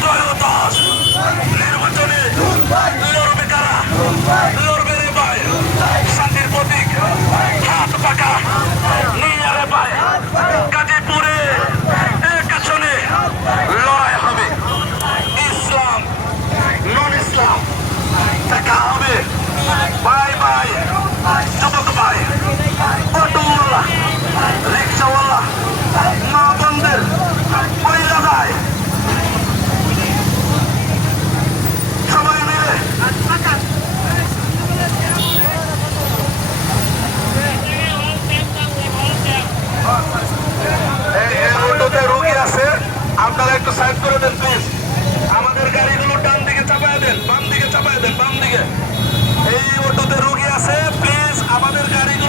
ত্রয়োদশ নির্বাচনে লড়বে কারা লড়বে রে ভাই শান্তির প্রতীক হাত পাকা নিয়ে গাজীপুরে এক আসনে লড়াই হবে ইসলাম দেখা হবে ভাই ভাই যুবক ভাই অটোওয়ালা রিক্সাওয়ালা মা বন্ধের পয়লা যায় সবাই মিলে এই এই অটোতে রোগী আছে আপনারা একটু সাইড করে দেন প্লিজ আমাদের গাড়িগুলো ডান দিকে চাপায় দেন, বাম দিকে চাপায় দেন, বাম দিকে। এই অটোতে রুগী আছে প্লিজ আমাদের গাড়িগুলো